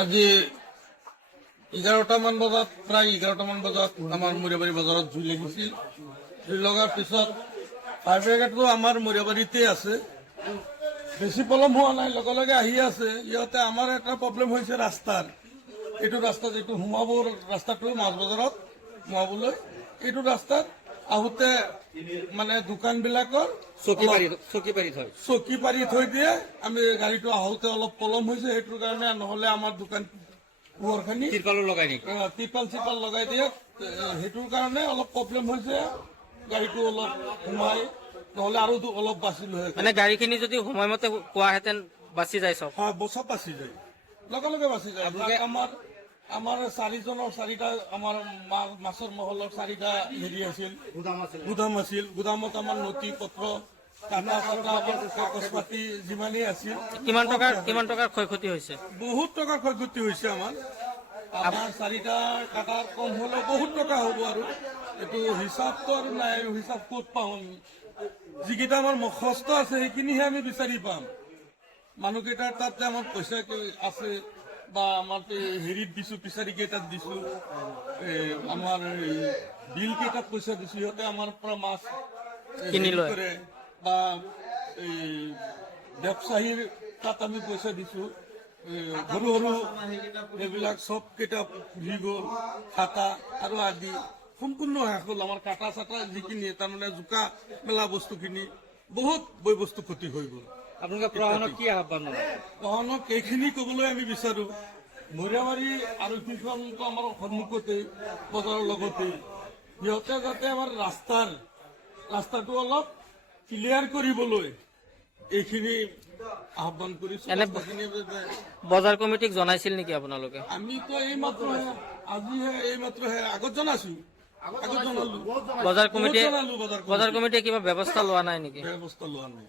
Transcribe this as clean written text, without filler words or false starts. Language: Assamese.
আজি 11টামান বজাত প্ৰায় 11টামান বজাত আমাৰ মৰিয়াবাৰী বজাৰত জুই লাগিছিল। জুই লগাৰ পিছত ফায়াৰ ব্ৰিগেডটো আমাৰ মৰিয়াবাৰীতে আছে, বেছি পলম হোৱা নাই, লগে লগে আহি আছে। ইহঁতে আমাৰ এটা প্ৰব্লেম হৈছে ৰাস্তাৰ, এইটো ৰাস্তাত এইটো সোমাব ৰাস্তাটো মাছ বজাৰত সোমাবলৈ, এইটো ৰাস্তাত আহোঁতে মানে দোকানবিলাকৰ চকী পাৰি থৈ দিয়ে। আমি গাড়ীটো আহোঁতে অলপ পলম হৈছে, সেইটোৰ কাৰণে নহ'লে আমাৰ দোকান পোহৰখিনি ত্ৰিপাল চিপাল লগাই দিয়ে, সেইটোৰ কাৰণে অলপ প্ৰব্লেম হৈছে। গাড়ীটো অলপ সোমাই নহ'লে আৰু অলপ বাচিলো হয়। মানে গাড়ীখিনি যদি সময়মতে পোৱাহেঁতেন বাচি যায়, চব হয় বচা বাচি যায়, লগে লগে বাচি যায়। আমাৰ চাৰিজনৰ চাৰিটা আমাৰ মাছৰ মহলৰ চাৰিটা হেৰি আছিল, গুদাম আছিল। গুদামত আমাৰ নথি পত্ৰ কাগজ পাতি যিমানেই আছিল। কিমান টকাৰ ক্ষয়ক্ষতি হৈছে? বহুত টকাৰ ক্ষয়ক্ষতি হৈছে। আমাৰ চাৰিটা কাটাৰ কম হ'লেও বহুত টকা হ'ব, আৰু এইটো হিচাপটো আৰু নাই, হিচাপ ক'ত পাওঁ আমি? যিকেইটা আমাৰ মুখস্থ আছে সেইখিনিহে আমি বিচাৰি পাম। মানুহকেইটাৰ তাত যে আমাৰ পইচা আছে বা আমাৰ হেৰিত দিছো, ফিচাৰী কেইটাত দিছো, আমাৰ বিল কেইটাত পইচা দিছো, সিহঁতে আমাৰ পৰা মাছ কিনি কৰে বা ব্যৱসায়ীৰ তাত আমি পইচা দিছো। সৰু সৰু এইবিলাক চব কেইটা ঘূৰি গ'ল, খাটা আৰু আদি সম্পূৰ্ণ শেষ হ'ল। আমাৰ কাটা চাটা যিখিনি তাৰমানে জোকা মেলা বস্তুখিনি বহুত বয় বস্তু ক্ষতি হৈ গ'ল। আপোনালোকে প্ৰশাসনক কি আহ্বান জনায়? প্ৰশাসনক এইখিনি ক'বলৈ আমি বিচাৰো, মৰিয়াবাৰী আৰক্ষীখনটো আমাৰ সন্মুখতে বজাৰৰ লগতে, সিহঁতে যাতে আমাৰ ৰাস্তাটো অলপ ক্লিয়াৰ কৰিবলৈ এইখিনি আহ্বান কৰিছো। বজাৰ কমিটিক জনাইছিল নেকি আপোনালোকে? আমিতো এইমাত্ৰহে আগত জনাইছো। বজাৰ কমিটিয়ে কিবা ব্যৱস্থা লোৱা নাই নেকি? ব্যৱস্থা লোৱা নাই।